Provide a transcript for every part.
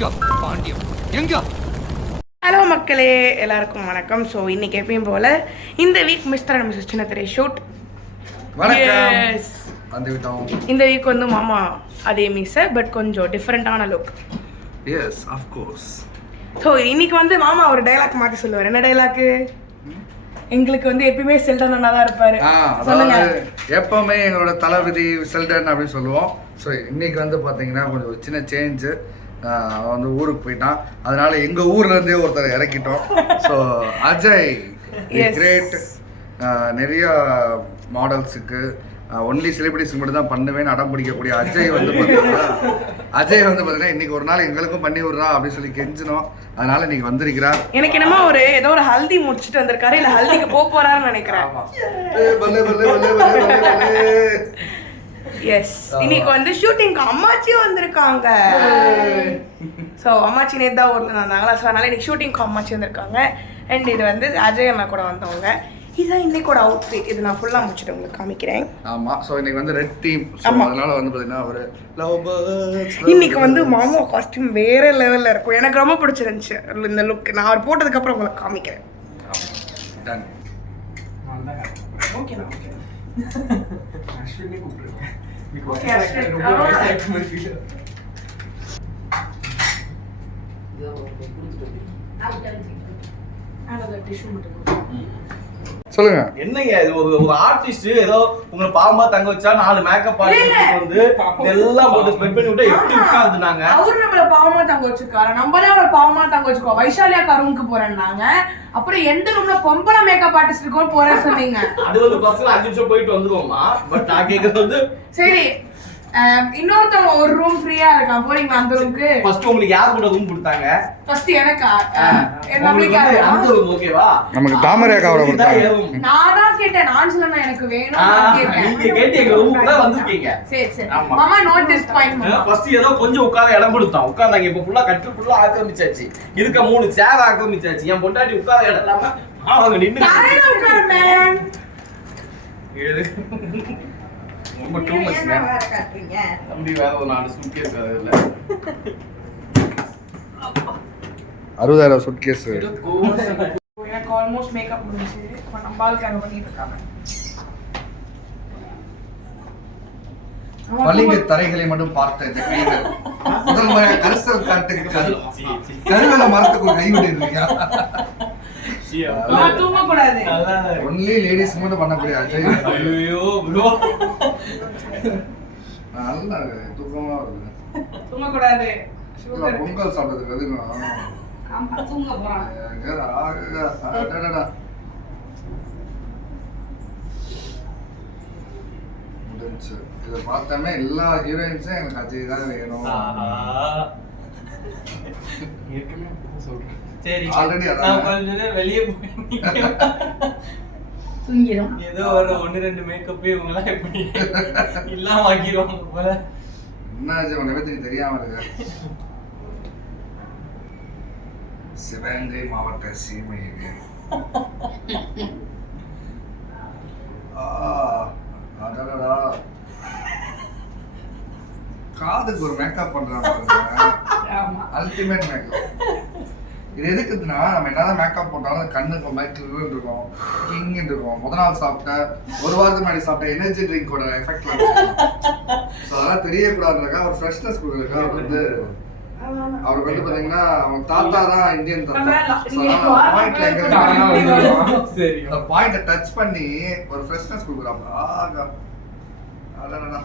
எங்க பாண்டியம்? எங்க? ஹலோ மக்களே எல்லாருக்கும் வணக்கம். ஸோ இன்னைக்கு எப்பயும் போல இந்த வீக் மிஸ்டர் நம்ம சின்ன திரை ஷூட் இந்த வீக் வந்து மாமா அதே மிஸ் பட் கொஞ்சம் டிஃப்ரெண்ட்டான look yes of course so இன்னைக்கு வந்து மாமா ஒரு டைலாக் மாற்றி சொல்லுவார். என்ன டைலாக்கு எங்களுக்கு வந்து எப்பயுமே செல்டன் அண்ணா தான் இருப்பாரு. சொல்லுங்க. எப்பவுமே எங்களோட தளபதி செல்டன் அப்படின்னு சொல்லுவோம். ஸோ இன்னைக்கு வந்து பார்த்தீங்கன்னா கொஞ்சம் ஒரு சின்ன சேஞ்சு அவன் வந்து ஊருக்கு போயிட்டான். அதனால எங்க ஊர்ல இருந்தே ஒருத்தர் இறக்கிட்டோம். ஸோ அஜய். கிரேட் நிறைய மாடல்ஸுக்கு ஒன்லி செலிபிரிட்டிஸ்க்கு மட்டும் தான் பண்ணுவேன்னு அடம் பிடிக்கக்கூடிய அஜய் வந்து பார்த்தீங்கன்னா அஜய் வந்து பார்த்தீங்கன்னா இன்னைக்கு ஒரு நாள் எங்களுக்கும் பண்ணி விட்றா அப்படின்னு சொல்லி கெஞ்சினோம். அதனால இன்னைக்கு வந்திருக்கிறார். எனக்கு என்னமோ ஒரு ஏதோ ஒரு ஹல்தி முடிச்சுட்டு வந்திருக்காரு இல்லை ஹல்திக்கு போக போறாருன்னு நினைக்கிறேன். எஸ் இன்னைக்கு வந்து ஷூட்டிங்க்கு அம்மாச்சியும் வந்திருக்காங்க. ஸோ அம்மாச்சி நேத்து தான் ஊரில் வந்தாங்களா ஸோ அதனால இன்னைக்கு ஷூட்டிங்க்கு அம்மாச்சி வந்திருக்காங்க. அண்ட் இது வந்து அஜய் அண்ணா கூட வந்தவங்க. இதுதான் இன்னைக்கோட அவுட்ஃபிட் இது நான் ஃபுல்லாக முடிச்சுட்டு உங்களுக்கு காமிக்கிறேன். ஆமா. சோ இன்னைக்கு வந்து ரெட் டீம். அதனால வந்து பாத்தீங்கன்னா ஒரு லவ் இன்னைக்கு வந்து மாமா காஸ்டியூம் வேற லெவல்ல இருக்கும். எனக்கு ரொம்ப பிடிச்சிருந்துச்சு. இந்த லுக் நான் அவர் போட்டதுக்கு அப்புறம் உங்களுக்கு காமிக்கிறேன். டன் ஓகே ஓகே அஸ்வினே கூப்பிடுவேன் Okay, அஸ்வின். ரொம்ப வயசாயிட்ட மாதிரி feel ஆகுது. சொல்லுங்க. என்னங்க இது? ஒரு ஒரு ஆர்டிஸ்ட் ஏதோ உங்களை பாவமா தங்க வச்சா நாலு மேக்கப் ஆர்டிஸ்ட் வந்து இதெல்லாம் போட்டு ஸ்பெண்ட் பண்ணி விட்டா எப்படி உட்கார்ந்து நாங்க அவரு நம்மள பாவமா தங்க வச்சிருக்காரு? நம்ம தான் அவரை பாவமா தங்க வச்சிருக்கோம். வைஷாலியா ரூமுக்கு போறேன்னாங்க. அப்புறம் எந்த ரூம்ல பொம்பளை மேக்கப் ஆர்டிஸ்ட் இருக்கோம் போறேன்னு சொன்னீங்க. அது வந்து பஸ்ல அஞ்சு நிமிஷம் போயிட்டு வந்துருவோமா பட் நான் கேக்குறது வந்து சரி இன்னொருத்தவங்க ஒரு ரூம் ஃப்ரீயா இருக்கான் போறீங்களா அந்த ரூமுக்கு ஃபர்ஸ்ட் உங்களுக்கு யார் கூட ரூம் கொடுத்தாங்க? ஃபர்ஸ்ட் எனக்கா? நம்பிக்கை வந்து அந்த ரூம் ஓகேவா நமக்கு தாமரை அக்காவோட கொடுத்தாங்க. நான் தான் கேட்டேன். நான் சொல்லணும் எனக்கு வேணும். நீங்க கேட்டு எங்க ரூமுக்கு தான் வந்திருக்கீங்க. சரி சரி. மாமா நோட் திஸ் பாயிண்ட் ஃபர்ஸ்ட் ஏதோ கொஞ்சம் உட்கார இடம் கொடுத்தோம் உட்கார்ந்தாங்க. இப்ப ஃபுல்லா கட்டு ஃபுல்லா ஆக்கிரமிச்சாச்சு. இருக்க மூணு சேர் ஆக்கிரமிச்சாச்சு. என் பொண்டாட்டி உட்கார இடம் இல்லாம அவங்க நின்று தரையில உட்காரு மேம் இது ரொம்ப டூ மச்ங்க தம்பி வேற ஒரு நாலு சூட்கேஸ் வேற இல்ல. அறுபதாயிரம் சுட்கேஸ் எனக்கு ஆல்மோஸ்ட் மேக்கப் முடிஞ்சு இப்போ நம்ம ஆளுக்காக பண்ணிட்டு இருக்காங்க. பளிங்கு தரைகளை மட்டும் பார்த்த இந்த கைகள் முதல் முறையாக கரிசல் காட்டுக்கு கரு கருவேல இருக்கியா ஆமா, தூங்கக்கூடாது. ஒன்லி லேடிஸ் மட்டும் பண்ணக்கூடிய அஜய். ஐயோ ப்ரோ நல்லா இருக்கு தூக்கமா இருக்கு இல்ல, சுகர் பொங்கல் சாப்பிட்டதுக்கு எதுக்கும் ஆமா தூங்க போறான். இதை பார்த்தோமே எல்லா ஹீரோயின்ஸும் எனக்கு அஜய் தான் வேணும் சரி. Already அதான். வெளியே போய் தூங்கிடும் ஏதோ ஒரு ஒண்ணு ரெண்டு மேக்கப் இவங்கெல்லாம் எப்படி இல்லாம ஆக்கிடுவாங்க போல. என்ன உன்னை பத்தி தெரியாம இருக்க? சிவகங்கை மாவட்ட சீமையிலே ஆ, அடடடா. காதுக்கு ஒரு மேக்கப் பண்றாங்க ஆமா. அல்டிமேட் மேக்கப் இது எதுக்குதுன்னா நம்ம என்னதான் மேக்கப் போட்டாலும் கண்ணுக்கு மைக்கிள் இருக்கும் கிங் இருக்கும் முத நாள் சாப்பிட்ட ஒரு வாரத்துக்கு முன்னாடி சாப்பிட்ட எனர்ஜி ட்ரிங்கோட எஃபெக்ட் ஸோ அதெல்லாம் தெரியக்கூடாதுக்கா ஒரு ஃப்ரெஷ்னஸ் கொடுக்குறதுக்கா அவர் வந்து அவருக்கு வந்து பாத்தீங்கன்னா அவங்க தாத்தா தான் இந்தியன் தாத்தா. பாயிண்ட டச் பண்ணி ஒரு ஃப்ரெஷ்னஸ் கொடுக்குறாங்க. ஆகா. அடடடா.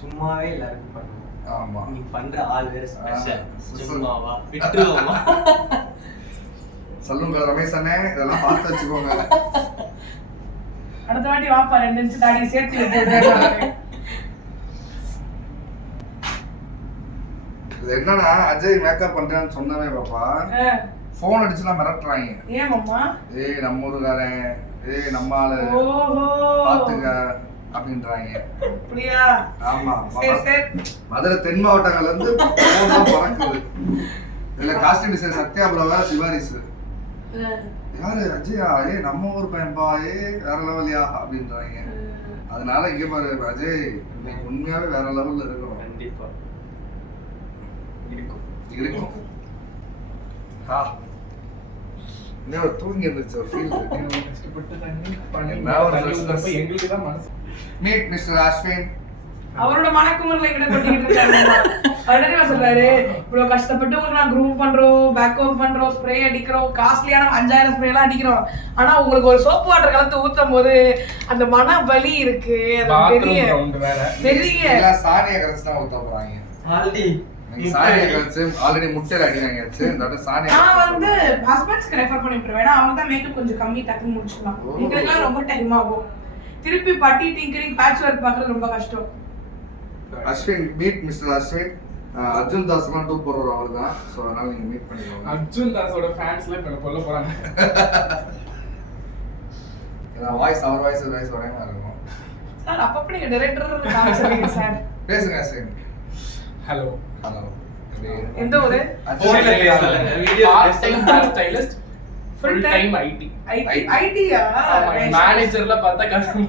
சும்மாவே எல்லாருக்கும் பண்ணுவோம் ஆமா. நீ பண்ற ஆள் வேற ஸ்பெஷல். சும்மாவா? விட்டுருவோமா? சொல்லுங்க ரமேஷ் அண்ணே இதெல்லாம் பார்த்து வச்சுக்கோங்க. அடுத்த வாட்டி வாப்பா ரெண்டு நிமிஷம் தாடி சேர்த்து விட்டு இது என்னன்னா அஜய் மேக்கப் பண்றேன்னு சொன்னவே பாப்பா. ஃபோன் அடிச்சுலாம் மிரட்டுறாங்க. ஏன் மாமா? ஏய் நம்ம ஊருக்காரன். ஏய் நம்ம ஆளு. ஓஹோ. பாத்துக்க. அப்படின்றாங்க. ஆமா மதுரை தென் மாவட்டங்கள்ல இருந்து பறக்குது. இதுல காஸ்டியூம் டிசைன் சிவாரிஸ் யாரு? அஜயா. ஏ நம்ம ஊர் பையன்பா. ஏ வேற லெவல்யா அப்படின்றாங்க. அதனால இங்க பாரு அஜய் இன்னைக்கு உண்மையாவே வேற லெவல்ல இருக்கிறோம் கண்டிப்பா. இருக்கும். இருக்கும். ஆ. இன்னும் தூங்கி இருந்துச்சு ஒரு ஃபீல் எங்களுக்கு தான் மனசு மீட் மிஸ்டர் அஸ்வின் அவரோட மனக்குமுறல எங்கிட்ட கொட்டிக்கிட்டு இருக்காரு. சொல்றாரு? இவ்வளவு கஷ்டப்பட்டு உங்களுக்கு நான் க்ரூம் பண்றோம் பேக் ஹோம் பண்றோம் ஸ்ப்ரே அடிக்கிறோம் காஸ்ட்லியான அஞ்சாயிரம் ஸ்ப்ரே எல்லாம் அடிக்கிறோம். ஆனா உங்களுக்கு ஒரு சோப்பு வாட்டர் கலந்து ஊத்தும் போது அந்த மன வலி இருக்கு. அது பெரிய பெரிய சாணியை கரைச்சு தான் ஊத்த போறாங்க. ஆல்ரெடி ஆல்ரெடி முட்டையில அடி வாங்கியாச்சு இந்த வாட்டி சாணியை நான் வந்து ஹஸ்பண்ட்ஸ்க்கு ரெஃபர் பண்ணி விட்டுருவேன் ஏன்னா அவங்க தான் மேக்கப் கொஞ்சம் கம்மி டக்குன்னு முடிச்சிடலாம் ஓ. எங்களுக்கெல்லாம் ரொம்ப டைம் ஆகும். திருப்பி பட்டி டிங்கரிங் பேட்ச் ஒர்க் பார்க்கறது ரொம்ப கஷ்டம். Ashwin meet mister Ashwin. Arjun Das எல்லாம் டூ போடுறவர் அவர் தான் ஸோ அதனால நீங்க மீட் பண்ணிக்கோங்க. அர்ஜுன் தாஸோட ஃபேன்ஸ்ல இப்ப கொல்ல போறாங்க? வாய்ஸ் அவர் வாய்ஸ் வாய்ஸ் ஒரே மாதிரி இருக்கும். சார் அப்பப்ப நீங்க டைரக்டர் காமிச்சிருக்கீங்க சார் பேசுங்க அஸ்வின். ஹலோ ஹலோ எந்த video hair stylist full time? Time IT IT idea மேனேஜர்ல பார்த்தா கஷ்டம்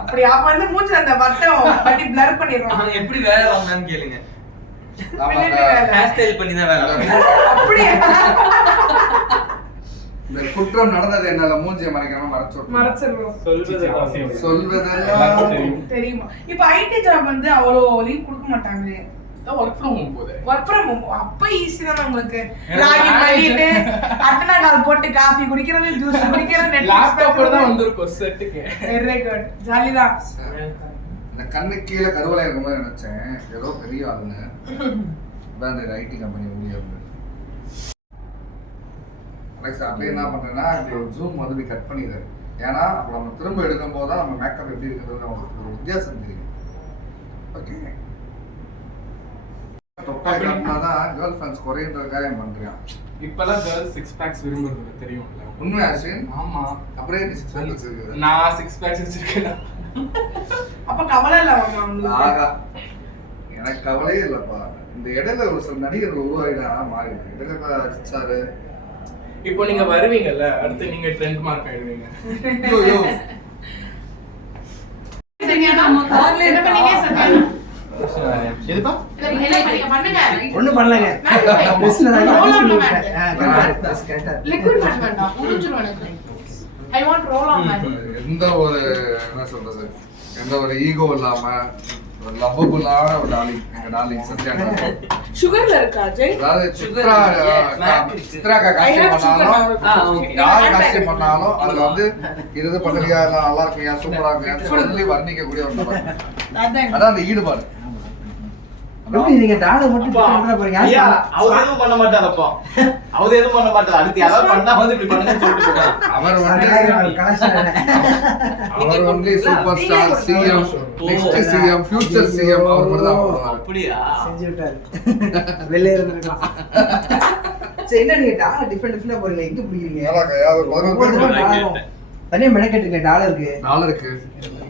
அப்படி அப்ப வந்து மூஞ்சில அந்த வட்டம் பட்டி பிளர் பண்ணிடுவாங்க அவங்க எப்படி வேலை வாங்கினான்னு கேளுங்க. ஹேர் பண்ணி தான் வேலை வாங்கினாங்க. அப்படியா? இந்த குற்றம் நடந்தது என்னால மூஞ்சியை மறைக்காம மறைச்சு விட்டுருங்க. மறைச்சிருவோம் சொல்வது அவசியம் சொல்வதெல்லாம் தெரியுமா? இப்ப ஐடி ஜாப் வந்து அவ்வளவு லீவ் கொடுக்க மாட்டாங்களே. ஒர்க் ஃப்ரம் ஹோம் போதே. ஒர்க் ஃப்ரம் ஹோம் அப்ப ஈஸி தானே உங்களுக்கு. லாகின் பண்ணிட்டு manager- அத்தனை கால் போட்டு காஃபி குடிக்கிறது ஜூஸ் குடிக்கிறது லேப்டாப்போட தான் வந்திருக்கும் செட்டுக்கு வெரி குட் ஜாலி தான். இந்த கண்ணு கீழே கருவலை இருக்கும் போது நினைச்சேன். ஏதோ பெரிய ஆளுன்னு அதான் ஐடி கம்பெனி முடியாது அலெக்ஸ் அப்படியே என்ன பண்றேன்னா ஜூம் வந்து கட் பண்ணிடுறேன் ஏன்னா அப்போ நம்ம திரும்ப எடுக்கும் போது தான் நம்ம மேக்கப் எப்படி இருக்கிறது நமக்கு ஒரு வித்தியாசம் தெரியும். ஓகே கேர்ள் ஃப்ரெண்ட்ஸ் குறைன்றதுக்காக என் பண்றியான் இப்பெல்லாம் கேர்ள்ஸ் சிக்ஸ் பேக்ஸ் விரும்புறது தெரியும்ல. அஸ்வின்? ஆமா. அப்படியே சிக்ஸ் பேக்ஸ் இருக்குது நான் சிக்ஸ் பேக்ஸ் வச்சிருக்கேன். அப்ப கவலை இல்ல ஆகா. எனக்கு கவலையே இல்லப்பா. இந்த இடையில ஒரு சில நடிகர்கள் உருவாகினா மாறி இடையில அடிச்சாரு. இப்போ நீங்க வருவீங்கல்ல அடுத்து நீங்க ட்ரெண்ட் மார்க் ஆயிடுவீங்க. ஐயோ, எதுப்பா? ஒண்ணும் பண்ணலங்க. எந்த ஒரு என்ன சொல்றது எந்த ஒரு ஈகோ இல்லாம ஒரு லவ்வபுளான ஒரு டாலிங் எங்க டாலிங் சத்யா சுகர்ல இருக்கா ஜெய் அதாவது சித்ரா. சித்ராக்கா காஸ்டியூம். பண்ணாலும். யார் காஸ்டியூம் பண்ணாலும் அதுல வந்து இது இது பண்ணுறியா நல்லா இருக்கியா சூப்பரா இருக்கியா சொல்லி வர்ணிக்கக்கூடிய ஒரு நபர். அதான். அதான் அந்த ஈடுபாடு. எப்படி நீங்க டாலை மட்டும் பண்ண போறீங்க? அவர் எதுவும் பண்ண மாட்டார் அப்போ. அவர் எதுவும் பண்ண மாட்டார். அடுத்து யாராவது பண்ணா வந்து இப்படி சொல்லிட்டு அவர் வந்து? அவர் வந்து super star CM next CM future CM அவர் மட்டும் தான் பண்ணுவாரு. அப்படியா? செஞ்சு விட்டாரு. வெளியே இருந்திருக்கலாம். சரி, என்ன நீங்க டாலை different different ஆ போறீங்க? எங்க பிடிக்கிறீங்க? தனியா மெனக்கெட்டுங்க டாலருக்கு. ஏங்க,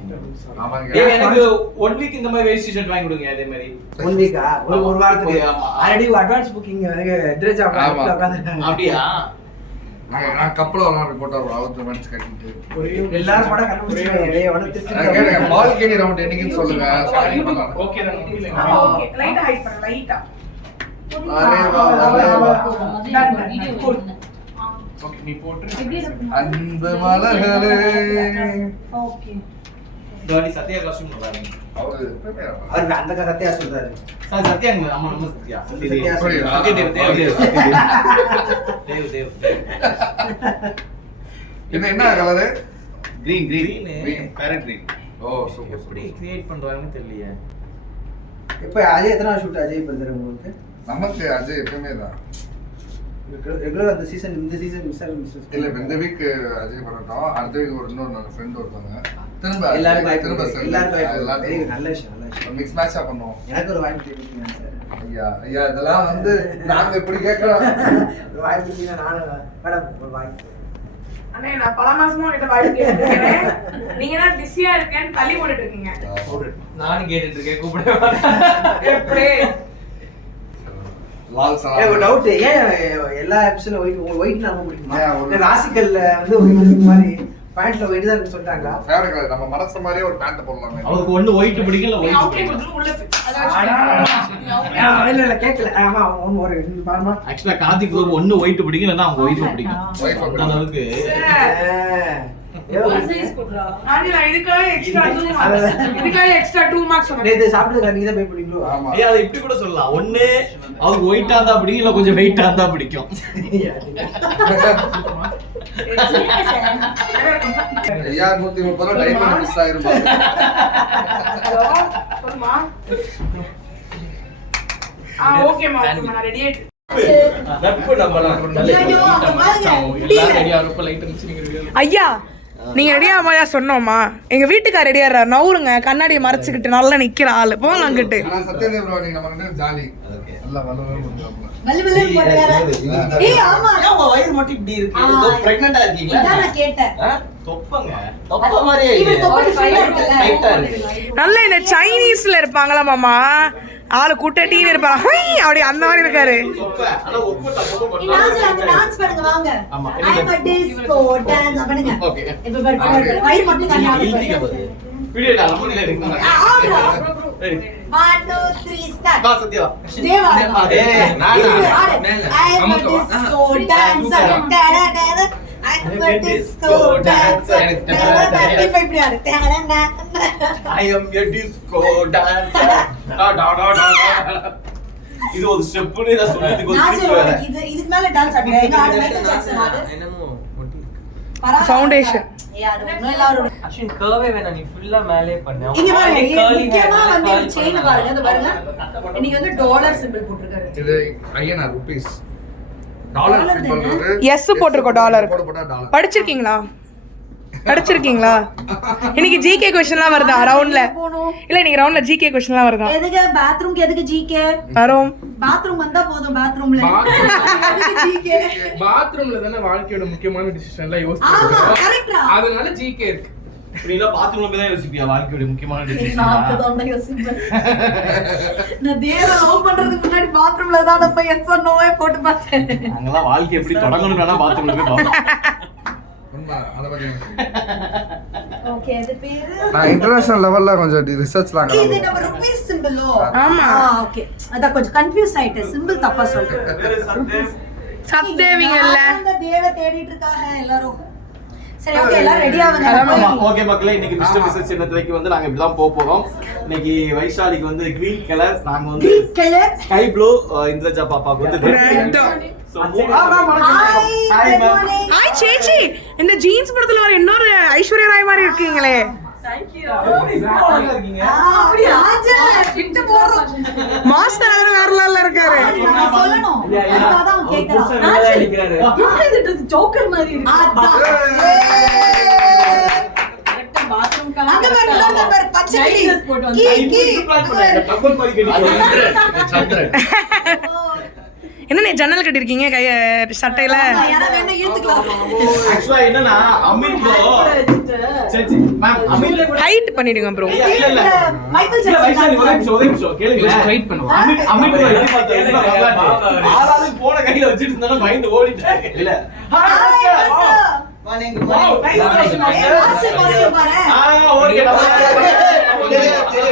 எனக்கு ஒன் வீக் இந்த மாதிரி வேஸ்ட் ஷர்ட் வாங்கி கொடுங்க அதே மாதிரி. ஒன் வீக்கா ஒரு ஒரு வாரத்துக்கு. ஆல்ரெடி அட்வான்ஸ் புக்கிங் எதிரேஜ் அப்படியா? நான் கப்பல வரலாம் போட்டு அவுத்து மடிச்சு கட்டிட்டு. எல்லாரும் படம் ரவுண்ட் என்னைக்குன்னு சொல்லுங்க. ஓகே ஓகே லைட்டா ஹைட் பண்ணு லைட்டா அரே வா, அரே வா. ஓகே நீ போட்டு. அன்பு மலர்களே. தாடி சத்யா காஸ்டியூம் நல்லா இருக்கு. அவருக்கு அந்த கதையா சொல்றாரு சார் சத்யாங்க நம்ம நம்ம சத்யா சத்யா. சத்ய தேவ் தேவ் என்ன என்ன colour green green Green. Parrot green oh எப்படி சூப்பர் கிரியேட் பண்றாங்கன்னு தெரியலையே இப்ப அஜய் எத்தனை ஷூட் அஜய் பிரதர் உங்களுக்கு நமக்கு அஜய் எப்பவுமே தான் ரெகுலர் அந்த சீசன் இந்த சீசன் மிஸ் ஆகும் மிஸ் இல்ல இப்ப இந்த வீக் அஜய் பண்ணட்டும் அடுத்த வீக் ஒரு இன்னொரு ஃப்ரெண்ட் ஒருத்தவங்க திரும்ப அஜய், எல்லாருக்கும் வாய்ப்பு திரும்ப. எல்லாரும் நல்ல விஷயம் நல்ல விஷயம். மிக்ஸ் மேட்சா பண்ணுவோம். எனக்கு ஒரு வாய்ப்பு ஐயா ஐயா இதெல்லாம் வந்து நாங்க இப்படி கேட்கறோம்? ஒரு வாய்ப்பு நானும் மேடம் ஒரு வாய்ப்பு அண்ணே நான் பல மாசமா உங்ககிட்ட வாய்ப்பு கேட்டுருக்கேன். நீங்க தான் பிஸியா இருக்கேன்னு தள்ளி போட்டுட்டு இருக்கீங்க நானும் கேட்டுட்டு இருக்கேன் கூப்பிட எப்படி? லால் எனக்கு டவுட் ஏன் எல்லா எபிசோடும் ஒயிட் ஒயிட் ரொம்ப பிடிக்குமா? ராசிக்கல்ல வந்து ஒயிட் மாதிரி பாயிண்ட்ல ஒயிட் தான் இருக்குன்னு சொல்லிட்டாங்களா? ஃபேவரட் கலர் நம்ம மனசு மாதிரியே ஒரு பேண்ட் போடலாமே. அவருக்கு ஒண்ணு ஒயிட் பிடிக்கல இல்ல இல்ல கேட்கல ஆமா ஒன்னு ஒரு பாருமா ஆக்சுவலா கார்த்திக் ஒண்ணு ஒயிட் பிடிக்கும் இல்லைன்னா அவங்க ஒய்ஃப் பிடிக்கும். அந்த அளவுக்கு இதுக்காக. இதுக்காக two marks. சொன்னேன். நேத்து சாப்பிட்டு நீங்க தான் பே ஆமா. அதை இப்படி கூட சொல்லலாம். ஒண்ணு அவருக்கு ஒயிட்டா இருந்தா பிடிக்கும் இல்ல கொஞ்சம் வெயிட்டா இருந்தா பிடிக்கும். ஐயா நூத்தி முப்பது ரூபா டைமண்ட் மிஸ் ஆயிருமா? ஹலோ, சொல்லுமா? ஆ, ஓகேம்மா, ஓகேம்மா, நான் ready ஆயிட்டு- நட்பு நம்மலாம் ஐயோ, அங்க பாருங்க, எல்லாரும் ரெடியா இருப்ப லைட் இருந்துச்சு நீங்க ரெடியா ஐயா நீங்க ரெடியா மாதிரியா சொன்னோமா எங்க வீட்டுக்கார ரெடியா நவுருங்க கண்ணாடியை மறைச்சுக்கிட்டு நல்லா நிக்கிற ஆளு. போங்க அங்கிட்டு. நல்ல இந்த சைனீஸ்ல இருப்பாங்களா மாமா? ஆளு குட்டட்டின்னு இருப்பாங்க ஹொய், அப்படி அந்த மாதிரி இருக்காரு. சத்யா. Dancer. இப்ப இப்படி ஆடு. I am a disco dancer. இது ஒரு ஸ்டெப்னு நான் சொல்றதுக்கு ஒரு நான் ஸ்டெப் சொல்றேன், வேற. உனக்கு இது இதுக்கு மேல டான்ஸ் ஆடுங்க எங்க ஆடு மைக்கேல் ஜாக்சன் ஆடு என்னமோ ஒட்டி இருக்கு. பரவாயில்ல. Foundation. ஏய், அது ஒண்ணும் இல்ல, அவரோட அஸ்வின் கர்வே வேணாம். நீ ஃபுல்லா மேலே பண்ணு. இங்க பாருங்க முக்கியமா வந்து curly செயின் பண்ணா பாருங்க இது பாருங்க. நல்லா இன்னைக்கு வந்து டாலர் சிம்பிள் போட்டிருக்காரு. இது ஐயனா ருபீஸ் Yes போட்டிருக்கோம் டாலர் படிச்சிருக்கீங்களா? படிச்சிருக்கீங்களா? இன்னைக்கு ஜிகே கொஸ்டின்லாம் வருதா? ரவுண்ட்ல இல்ல இன்னைக்கு ரவுண்ட்ல ஜிகே கொஸ்டின்லாம் வருதா? எதுக்கு? பாத்ரூம்க்கு எதுக்கு ஜிகே வரும். பாத்ரூம் வந்தா போதும் பாத்ரூம்ல பாத்ரூம்ல தானே வாழ்க்கையோட முக்கியமான டிசிஷன்லாம் ஆமா யோசிச்சு கரெக்டா அதனால ஜிகே இருக்கு. நீங்க பாத்ரூம்ல போய் தான் யோசிப்பியா? வாழ்க்கையோட முக்கியமான நான் அப்பதான் யோசிப்பேன். நான் தேவ லவ் பண்றதுக்கு முன்னாடி பாத்ரூம்ல தான் போய் எஸ் நோவே போட்டு பார்த்தேன். வாழ்க்கை எப்படி பாத்ரூம்ல போய் இன்டர்நேஷனல் லெவல்ல கொஞ்சம் ரிசர்ச்லாம் இது நம்ம ருபீஸ் சிம்பிளோ ஆமா. ஓகே கொஞ்சம் கன்ஃபியூஸ் ஆயிட்டேன். சிம்பிள் தப்பா சொல்றேன். சத்தேவிங்கல்ல இந்த தேவ தேடிட்டு இருக்காங்க எல்லாரும். சரி ஓகே எல்லாரும் ரெடி ஆமா, ஆகுங்க ஓகே மக்களே இன்னைக்கு மிஸ்டர் மிஸ்டர் சின்னத்துக்கு வந்து நாங்க இப்படிதான் போக போறோம். இன்னைக்கு வைஷாலிக்கு வந்து கிரீன் கலர் நாங்க வந்து கலர் ஸ்கை ப்ளூ இந்திரஜா பாப்பாக்கு வந்து. மார்னிங் ஹாய் சேச்சி. இந்த ஜீன்ஸ் படத்துல வர இன்னொரு ஐஸ்வர்யா ராய் மாதிரி இருக்கீங்களே. மாஸ்டர் அவர் வேற லெவல்ல இருக்காரு சொல்லணும் பச்சை. கீ, கீ. மாதிரி. சந்திரன் என்ன நீ ஜன்னல் கட்டிருக்கீங்க கைய சட்டையில ஹைட் பண்ணிடுங்க ப்ரோ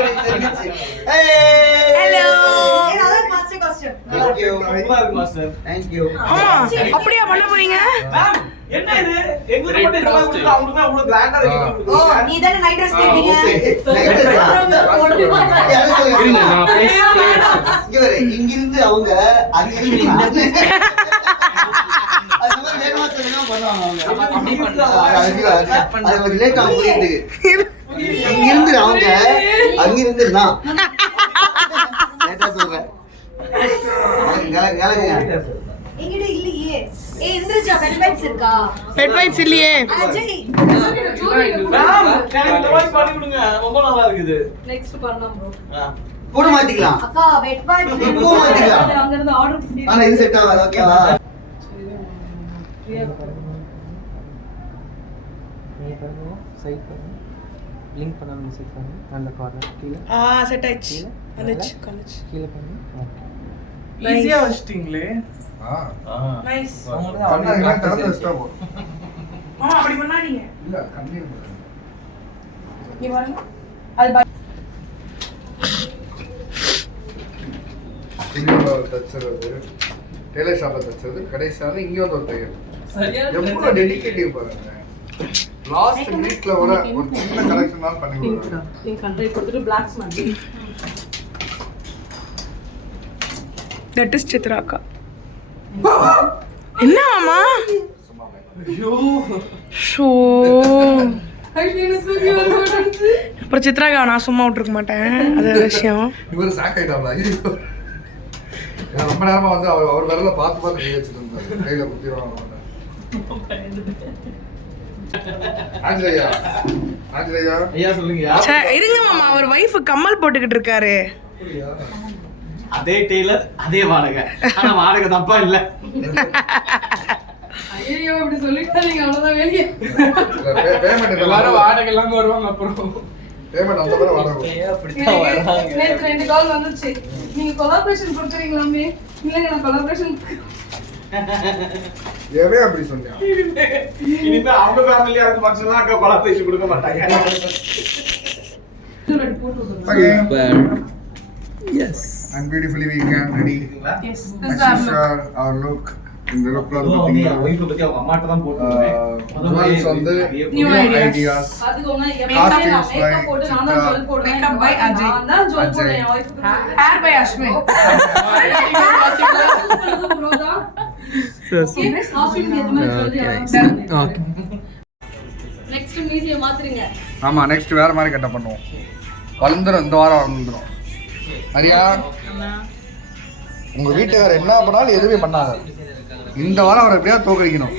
ஹலோ ஏய், அதான் மாஸ்டர் costume. நல்லா இருக்கு. சூப்பரா இருக்கு, master. ஆமா அப்படியா பண்ண போறீங்க? என்ன இது? எங்களுக்கு மட்டும் மாதிரி கொடுத்தா அவங்களுக்கு தான் அவ்வளவு grand ஆ இருக்கு. ஓ, நீ தானே night dress கேட்டீங்க? இருங்க நான் பேசி இங்கிருந்து அவங்க அங்கிருந்து அவங்க அங்கிருந்து நான் லேட்டா சொல்றேன் என்கிட்ட இல்லையே. ஏய், இந்திரஜா, velvets இருக்கா? ஹெட் வைட்ஸ் இல்லையே. அஜய். Ma'am, எனக்கு இந்த மாதிரி பண்ணி கொடுங்க. ரொம்ப நல்லா இருக்குது. ஆ. கூட மாத்திக்கலாம். அக்கா, velvets இப்போ மாத்திக்கலாம். ஆனா இது செட் ஆகாது ஓகேவா லிங்க் பண்ண மெசேஜ் பண்ணு. நல்ல கார்னர் கீழே. ஆ செட் ஆயிடுச்சு. வந்துச்சு வந்துச்சு. கீழே பண்ணு. ஓகே ஈஸியா வச்சிட்டீங்களே. ஆ. நைஸ் ஆமா அப்படி பண்ணா நீங்க இல்ல கண்ணீர் போடுறேன். நீ பாருங்க. அது ப- இங்கே தச்சுறது டெய்லர் ஷாப்பில் தச்சது கடைசியாக இங்கே வந்து ஒரு தையல் எவ்வளோ டெடிகேட்டிவ் பாருங்க. லாஸ்ட் மினிட்ல வர ஒரு சின்ன கலெக்ஷன் பண்ணி கொடுக்குறாங்க தட் இஸ் சித்ரா அக்கா என்ன மாமா ஷோ அப்புறம் சித்ராக்கா நான் சும்மா விட்டுருக்க மாட்டேன் அது விஷயம் ரொம்ப நேரமா வந்து அவர் அவர் விரல பார்த்து பார்த்து கை வச்சுட்டு இருந்தாரு கையில குத்திடுவாங்க இருங்க மாமா அவர் வைஃப் கம்மல் போட்டுக்கிட்டு இருக்காரு அதே டெய்லர் அதே வாடகை. ஆனா வாடகை தப்பா இல்ல. ஐயோ இப்படி சொல்லிட்டாங்க அவ்வளவுதான் வெளியே. பேமெண்ட் எல்லாரும் வாடகை இல்லாம வருவாங்க அப்புறம். பேமெண்ட் அந்த மாதிரி வாடகை ஏன் அப்படித்தான் வராங்க? நேத்து ரெண்டு கால் வந்துச்சு. நீங்க கொலாபரேஷன் கொடுக்குறீங்களாமே இல்லைங்க நான் கொலாபரேஷன் ஏவே அப்படி சொன்னியா இனிமே அவங்க ஃபேமிலியா இருந்து ஃபங்க்ஷன்லாம் அக்கா பழம் பேசி கொடுக்க மாட்டாங்க. Okay. And beautifully we can ready. Yes As usual, our look. இந்த lookல வந்து பாத்தீங்கன்னா, ஒய்ஃபை பத்தி அவங்க அம்மாட்ட தான் போட்டு uh, jewels வந்து New new ideas. ideas. பாத்துக்கோங்க Costumes by மேக்கப் போட்டு நான் தான். ஜுவல் போடுறேன் Makeup by Ajay. நான் தான் ஜுவல். போடுறேன் என் ஒய்ஃபுக்கு hair by Ashwin next museum மாத்துறீங்க. ஆமா நெக்ஸ்ட் வேற மாதிரி கட்ட பண்ணுவோம். வளர்ந்துரும் இந்த வாரம் வளர்ந்துரும். ஹரியா உங்க வீட்டுக்காரர் என்ன பண்ணாலும் எதுவுமே பண்ணாத. இந்த வாரம் அவர் எப்படியா தோக்கடிக்கணும்.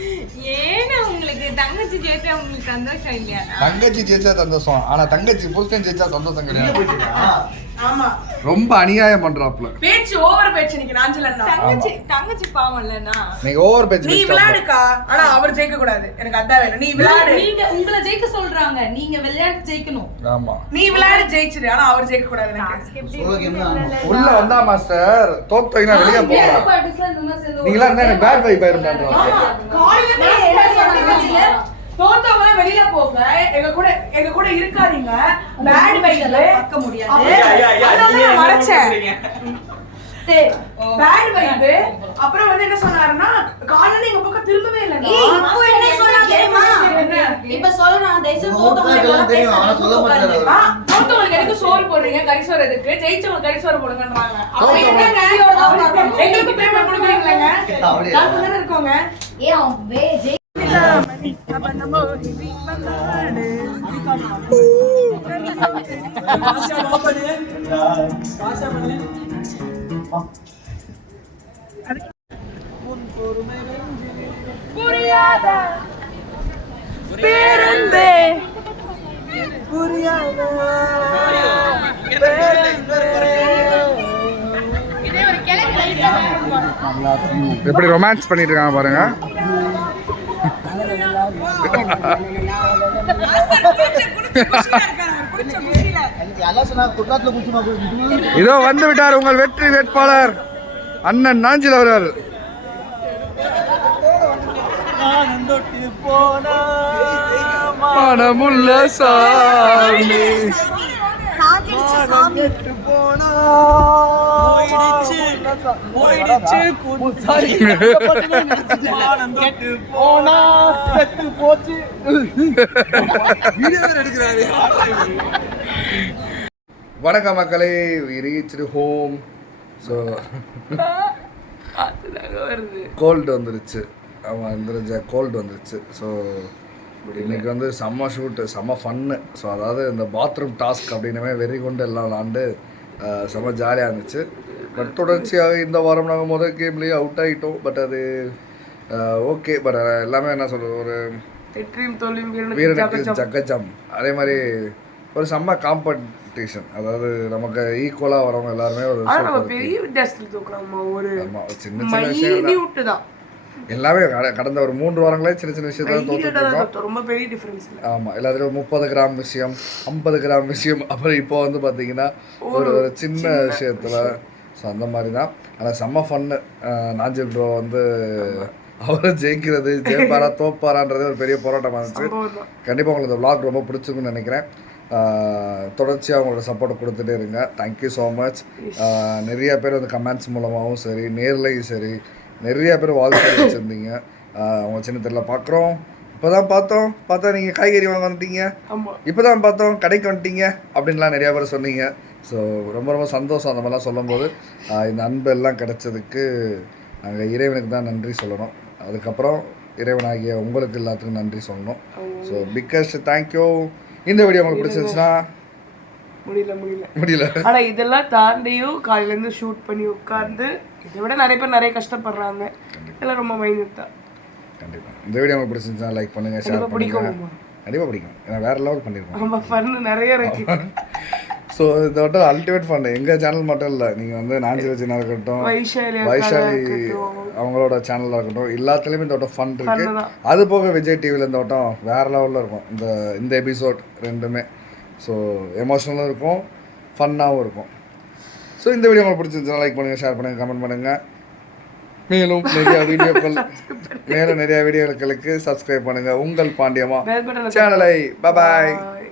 தங்கச்சி உங்களுக்கு சந்தோஷம் இல்லையா? தங்கச்சி ஜெயிச்சா சந்தோஷம். ஆனா தங்கச்சி புருஷன் ஜெயிச்சா சந்தோஷம் கிடையாது. ரொம்ப அநியாயம் பண்றாப்ல பேச்சு ஓவர் பேச்சு இன்னைக்கு நாஞ்சல் அண்ணா தங்கச்சி தங்கச்சி பாவம் இல்லைன்னா. நீங்க ஓவர் பேச்சு நீ. விளையாடுக்கா. ஆனா அவர் ஜெயிக்க கூடாது. எனக்கு அதான் வேணும். நீ விளையாடு. நீங்க உங்களை ஜெயிக்க சொல்றாங்க. நீங்க விளையாட்டு ஜெயிக்கணும். ஆமா. நீ விளையாடு ஜெயிச்சிடு ஆனா அவர் ஜெயிக்க கூடாது எனக்கு. உள்ள வந்தா மாஸ்டர் தோத்தீங்கன்னா வெளியே Makeup artist எல்லாம் எனக்கு பேட் வைப் என்ன சொன்னேன் தோத்தவங்க வெளியில போங்க. எங்க கூட எங்க கூட இருக்காதீங்க. பேட் வைக்கல பார்க்க முடியாது. மறைச்சேன். சரி. பேட் வைப்பு அப்புறம் வந்து என்ன சொன்னாருன்னா காலையில எங்க பக்கம் திரும்பவே இல்லை இப்போ என்ன சொன்னா தெரியுமா? இப்ப சொல்றான் தயவுசெய்து. தோத்தவங்களுக்கு எதுக்கு சோறு போடுறீங்க? கறி சோறு எதுக்கு? ஜெயிச்சவங்க கறி சோறு போடுங்கன்றாங்க அப்ப என்னங்க. எங்களுக்கு பேமெண்ட் கொடுக்குறீங்களங்க? அப்படியா? நாங்க தானே இருக்கோங்க? ஏன் வே- புரியாத? பேருந்து. புரியாத? எப்படி ரொமான்ஸ் பண்ணிட்டு இருக்காங்க பாருங்க எல்லாம் சொன்னாங்க குற்றாலத்துல குடிச்சுமா இதோ வந்து விட்டார் உங்கள் வெற்றி வேட்பாளர் அண்ணன் நாஞ்சில் அவர்கள். மனமுள்ள சாமி. வணக்கம் மக்களே ரீச் ஹோம் ஸோ கோல்டு வந்துருச்சு. ஆமாம் வந்துருச்ச. கோல்டு வந்துருச்சு. ஸோ இன்னைக்கு வந்து செம்ம ஷூட்டு செம்ம ஃபன்னு ஸோ அதாவது இந்த பாத்ரூம் டாஸ்க் அப்படின்னமே வெறி கொண்டு எல்லாம் விளாண்டு செம்ம ஜாலியாக இருந்துச்சு. பட் தொடர்ச்சியாக இந்த வாரம் நாங்கள் முதல் கேம்லேயே அவுட் ஆகிட்டோம் பட் அது ஓகே பட் எல்லாமே என்ன சொல்கிறது ஒரு வீரனுக்கு. ஜக்கஜம் அதே மாதிரி ஒரு செம்ம காம்படிஷன் அதாவது நமக்கு ஈக்குவலாக வரவங்க எல்லாருமே ஒரு பெரிய வித்தியாசத்தில் ஆமா, ஒரு சின்ன சின்ன விஷயம் தான். எல்லாமே கட- கடந்த ஒரு மூன்று வாரங்களே சின்ன சின்ன விஷயத்தான் தோத்தோம். ரொம்ப பெரிய டிஃபரன்ஸ் ஆமாம் எல்லாத்துலேயும் முப்பது கிராம் விஷயம் ஐம்பது கிராம் விஷயம். அப்புறம் இப்போ வந்து பார்த்தீங்கன்னா ஒரு ஒரு சின்ன விஷயத்தில். ஸோ அந்த மாதிரி தான் ஆனால் செம்ம ஃபன்னு நாஞ்சில் ப்ரோ வந்து அவரை ஜெயிக்கிறது ஜெயிப்பாரா தோப்பாரான்றது ஒரு பெரிய போராட்டமாக இருந்துச்சு. கண்டிப்பாக உங்களுக்கு இந்த vlog ரொம்ப பிடிச்சிருக்குன்னு நினைக்கிறேன். தொடர்ச்சியாக அவங்களோட சப்போர்ட் கொடுத்துட்டே இருங்க. தேங்க்யூ ஸோ மச் நிறைய பேர் வந்து கமெண்ட்ஸ் மூலமாகவும் சரி நேர்லையும் சரி நிறைய பேர் வாழ்க்கை வச்சுருந்தீங்க. அவங்க சின்ன தெருல பார்க்குறோம் இப்போ தான் பார்த்தோம். பார்த்தா நீங்கள் காய்கறி வாங்க வந்துட்டீங்க. ஆமா. இப்போ தான் பார்த்தோம். கடைக்கு வந்துட்டீங்க. அப்படின்லாம் நிறையா பேர் சொன்னீங்க. ஸோ ரொம்ப ரொம்ப சந்தோஷம் அந்த மாதிரிலாம் சொல்லும்போது. இந்த அன்பு எல்லாம் கிடைச்சதுக்கு நாங்கள் இறைவனுக்கு தான் நன்றி சொல்லணும். அதுக்கப்புறம் இறைவனாகிய உங்களுக்கு எல்லாத்துக்கும் நன்றி சொல்லணும். ஸோ பிக்கஸ்ட் தேங்க்யூ இந்த வீடியோ உங்களுக்கு பிடிச்சிருந்துச்சுன்னா? முடியல முடியல. முடியல. ஆனா இதெல்லாம் தாண்டியும் காலையில இருந்து ஷூட் பண்ணி உட்கார்ந்து இதை விட நிறைய பேர் நிறைய கஷ்டப்படுறாங்க. இதெல்லாம் ரொம்ப தான். கண்டிப்பாக இந்த வீடியோ உங்களுக்கு பிடிச்சிருந்துச்சுன்னா லைக் பண்ணுங்கள் ஷேர் பிடிக்குமா? கண்டிப்பாக பிடிக்கும். ஏன்னா வேறு லெவல் பண்ணியிருக்கோம் ரொம்ப ஃபன் நிறைய இருக்கு. ஸோ வட்டம் அல்டிமேட் ஃபன் எங்கள் சேனல் மட்டும் இல்லை நீங்கள் வந்து நாஞ்சி வச்சுனா இருக்கட்டும் வைஷாலி. அவங்களோட சேனலாக இருக்கட்டும் எல்லாத்துலேயுமே இந்த வட்டம் ஃபன் இருக்கு. Fun தான். அது போக விஜய் டிவியில் இந்த வட்டம் வேற லெவலில் இருக்கும். இந்த இந்த எபிசோட் ரெண்டுமே. ஸோ எமோஷனலும் இருக்கும் ஃபன்னாகவும் இருக்கும். ஸோ இந்த வீடியோ உங்களுக்கு பிடிச்சிருந்துச்சுன்னா லைக் பண்ணுங்கள் ஷேர் பண்ணுங்கள் கமெண்ட் பண்ணுங்கள் மேலும் நிறைய வீடியோக்கள் மேலும் நிறைய வீடியோக்களுக்கு சப்ஸ்கிரைப் பண்ணுங்கள் உங்கள் பாண்டியமா சேனலை பாய் Bye.